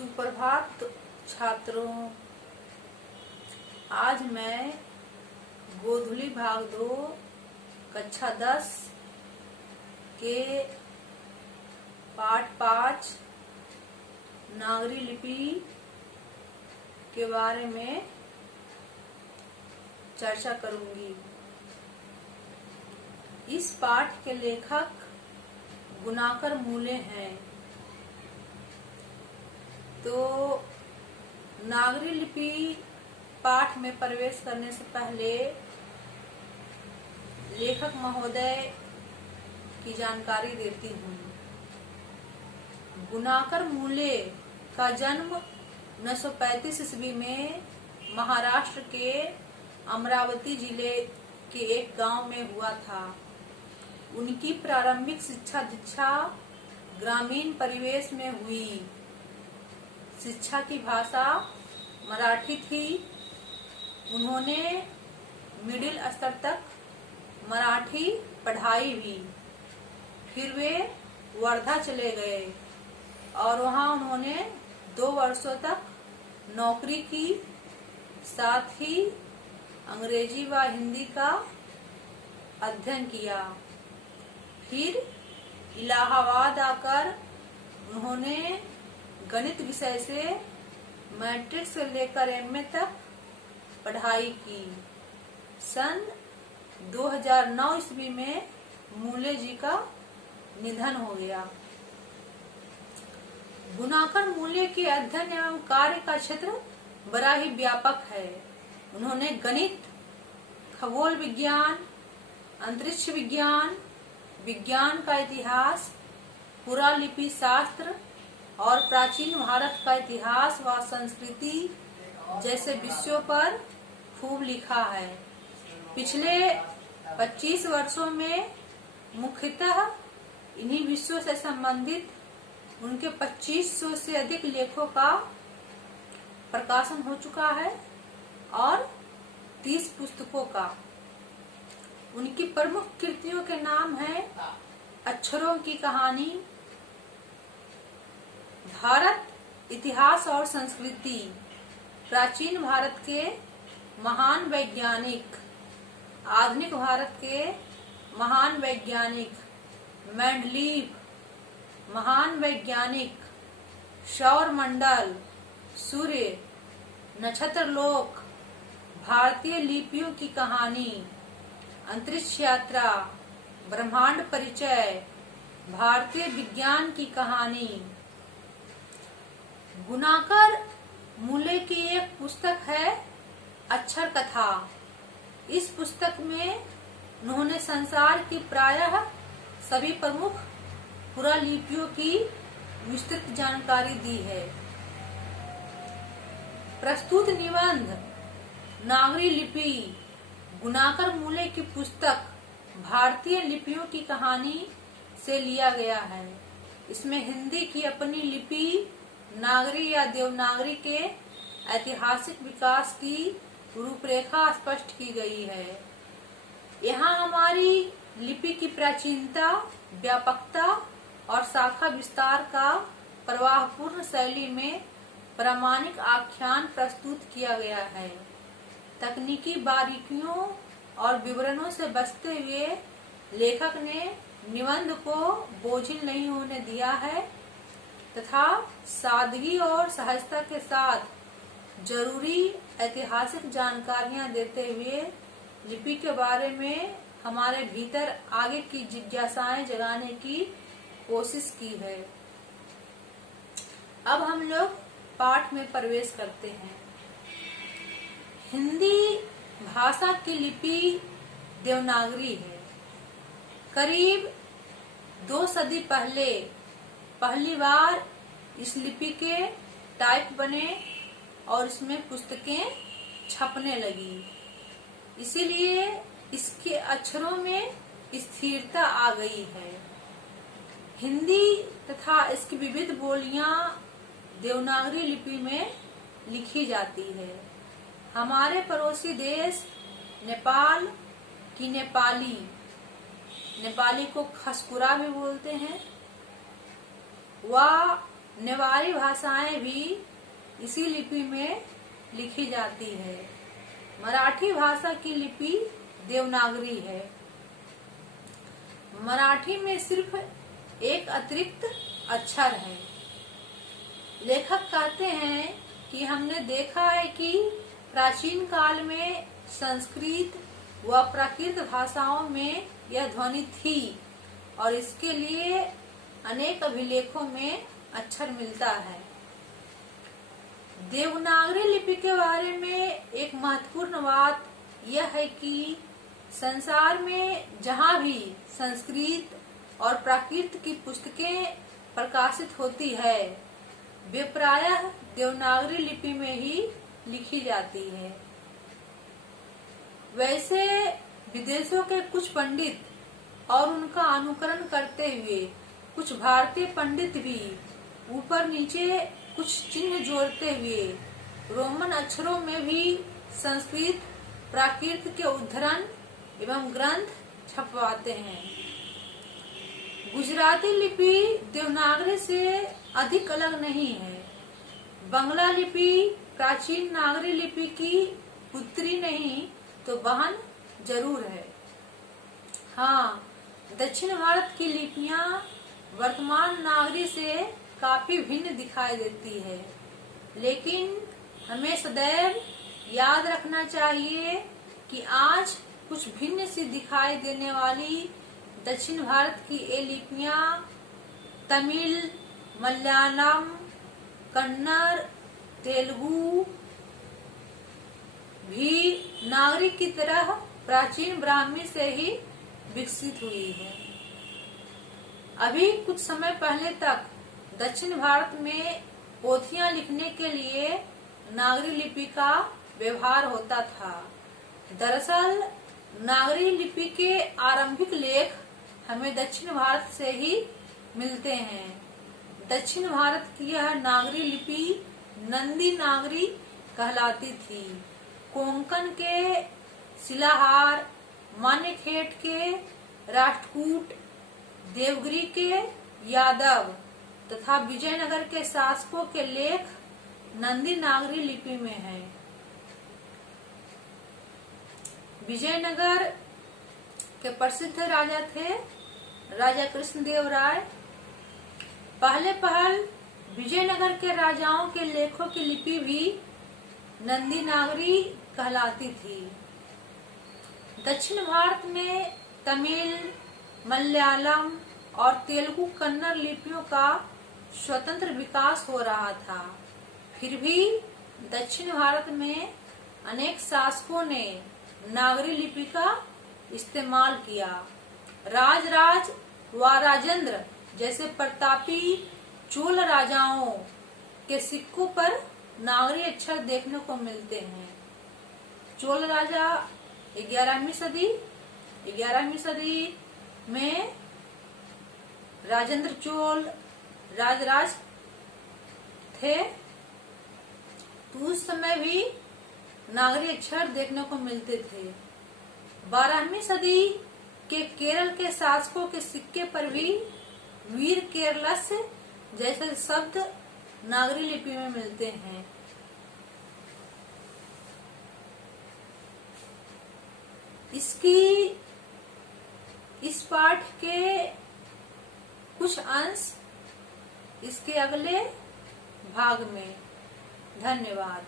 सुप्रभात छात्रों। आज मैं गोधुली भाग 2 कक्षा 10 के पाठ 5 नागरी लिपि के बारे में चर्चा करूंगी। इस पाठ के लेखक गुणाकर मूले हैं। तो नागरी लिपि पाठ में प्रवेश करने से पहले लेखक महोदय की जानकारी देती हूँ। गुणाकर मूले का जन्म 1935 ईस्वी में महाराष्ट्र के अमरावती जिले के एक गांव में हुआ था। उनकी प्रारंभिक शिक्षा दीक्षा ग्रामीण परिवेश में हुई। शिक्षा की भाषा मराठी थी। उन्होंने मिडिल स्तर तक मराठी पढ़ाई भी। फिर वे वर्धा चले गए और वहां उन्होंने 2 वर्षों तक नौकरी की। साथ ही अंग्रेजी व हिंदी का अध्ययन किया। फिर इलाहाबाद आकर उन्होंने गणित विषय से मैट्रिक से लेकर एमए तक पढ़ाई की। सन 2009 ईस्वी में मूले जी का निधन हो गया। गुणाकर मूले के अध्ययन एवं कार्य का क्षेत्र बड़ा ही व्यापक है। उन्होंने गणित, खगोल विज्ञान, अंतरिक्ष विज्ञान, विज्ञान का इतिहास, पुरालिपि शास्त्र और प्राचीन भारत का इतिहास व संस्कृति जैसे विषयों पर खूब लिखा है। पिछले 25 वर्षों में मुख्यतः इन्हीं विषयों से संबंधित उनके 2500 से अधिक लेखों का प्रकाशन हो चुका है और 30 पुस्तकों का। उनकी प्रमुख कृतियों के नाम हैं अक्षरों की कहानी, भारत इतिहास और संस्कृति, प्राचीन भारत के महान वैज्ञानिक, आधुनिक भारत के महान वैज्ञानिक, मेंडलीव महान वैज्ञानिक, सौर मंडल, सूर्य, नक्षत्र लोक, भारतीय लिपियों की कहानी, अंतरिक्ष यात्रा, ब्रह्मांड परिचय, भारतीय विज्ञान की कहानी। गुणाकर मूले की एक पुस्तक है अक्षर कथा। इस पुस्तक में उन्होंने संसार की प्रायः सभी प्रमुख पुरालिपियों की विस्तृत जानकारी दी है। प्रस्तुत निबंध नागरी लिपि गुणाकर मूले की पुस्तक भारतीय लिपियों की कहानी से लिया गया है। इसमें हिंदी की अपनी लिपि नागरी या देवनागरी के ऐतिहासिक विकास की रूपरेखा स्पष्ट की गई है। यहाँ हमारी लिपि की प्राचीनता, व्यापकता और शाखा विस्तार का प्रवाहपूर्ण शैली में प्रामाणिक आख्यान प्रस्तुत किया गया है। तकनीकी बारीकियों और विवरणों से बचते हुए लेखक ने निबंध को बोझिल नहीं होने दिया है तथा सादगी और सहजता के साथ जरूरी ऐतिहासिक जानकारियां देते हुए लिपि के बारे में हमारे भीतर आगे की जिज्ञासाएं जगाने की कोशिश की है। अब हम लोग पाठ में प्रवेश करते हैं। हिंदी भाषा की लिपि देवनागरी है। करीब 2 सदी पहले पहली बार इस लिपि के टाइप बने और इसमें पुस्तकें छपने लगी। इसीलिए इसके अक्षरों में स्थिरता आ गई है। हिंदी तथा इसकी विविध बोलियां देवनागरी लिपि में लिखी जाती है। हमारे पड़ोसी देश नेपाल की नेपाली को खसकुरा भी बोलते हैं, वह नेवारी भाषाएं भी इसी लिपि में लिखी जाती है। मराठी भाषा की लिपि देवनागरी है। मराठी में सिर्फ एक अतिरिक्त अक्षर है। लेखक कहते हैं कि हमने देखा है कि प्राचीन काल में संस्कृत व प्राकृत भाषाओं में यह ध्वनि थी और इसके लिए अनेक अभिलेखों में अक्षर मिलता है। देवनागरी लिपि के बारे में एक महत्वपूर्ण बात यह है कि संसार में जहाँ भी संस्कृत और प्राकृत की पुस्तकें प्रकाशित होती है वे प्रायः देवनागरी लिपि में ही लिखी जाती है। वैसे विदेशों के कुछ पंडित और उनका अनुकरण करते हुए कुछ भारतीय पंडित भी ऊपर नीचे कुछ चिन्ह जोड़ते हुए रोमन अक्षरों में भी संस्कृत प्राकृत के उद्धरण एवं ग्रंथ छपवाते हैं। गुजराती लिपि देवनागरी से अधिक अलग नहीं है। बंगला लिपि प्राचीन नागरी लिपि की पुत्री नहीं तो बहन जरूर है। हाँ, दक्षिण भारत की लिपियां वर्तमान नागरी से काफी भिन्न दिखाई देती है, लेकिन हमें सदैव याद रखना चाहिए कि आज कुछ भिन्न सी दिखाई देने वाली दक्षिण भारत की ये लिपियां तमिल, मलयालम, कन्नड़, तेलुगु भी नागरी की तरह प्राचीन ब्राह्मी से ही विकसित हुई है। अभी कुछ समय पहले तक दक्षिण भारत में पोथियां लिखने के लिए नागरी लिपि का व्यवहार होता था। दरअसल नागरी लिपि के आरंभिक लेख हमें दक्षिण भारत से ही मिलते हैं। दक्षिण भारत की यह नागरी लिपि नंदी नागरी कहलाती थी। कोंकण के शिलाहार, मानेखेट के राष्ट्रकूट, देवगिरी के यादव तथा विजयनगर के शासकों के लेख नंदी नागरी लिपि में हैं। विजयनगर के प्रसिद्ध राजा थे राजा कृष्णदेव राय। पहल विजयनगर के राजाओं के लेखों की लिपि भी नंदी नागरी कहलाती थी। दक्षिण भारत में तमिल, मलयालम और तेलुगु कन्नड़ लिपियों का स्वतंत्र विकास हो रहा था। फिर भी दक्षिण भारत में अनेक शासकों ने नागरी लिपि का इस्तेमाल किया। राजराज व राजेंद्र जैसे प्रतापी चोल राजाओं के सिक्कों पर नागरी अक्षर देखने को मिलते हैं। चोल राजा 11वीं सदी में राजेंद्र चोल राजराज थे, तो उस समय भी नागरी अक्षर देखने को मिलते थे। 12वीं सदी के केरल के शासकों के सिक्के पर भी वीर केरलस्य जैसे शब्द नागरी लिपि में मिलते हैं। इस पाठ के कुछ अंश इसके अगले भाग में। धन्यवाद।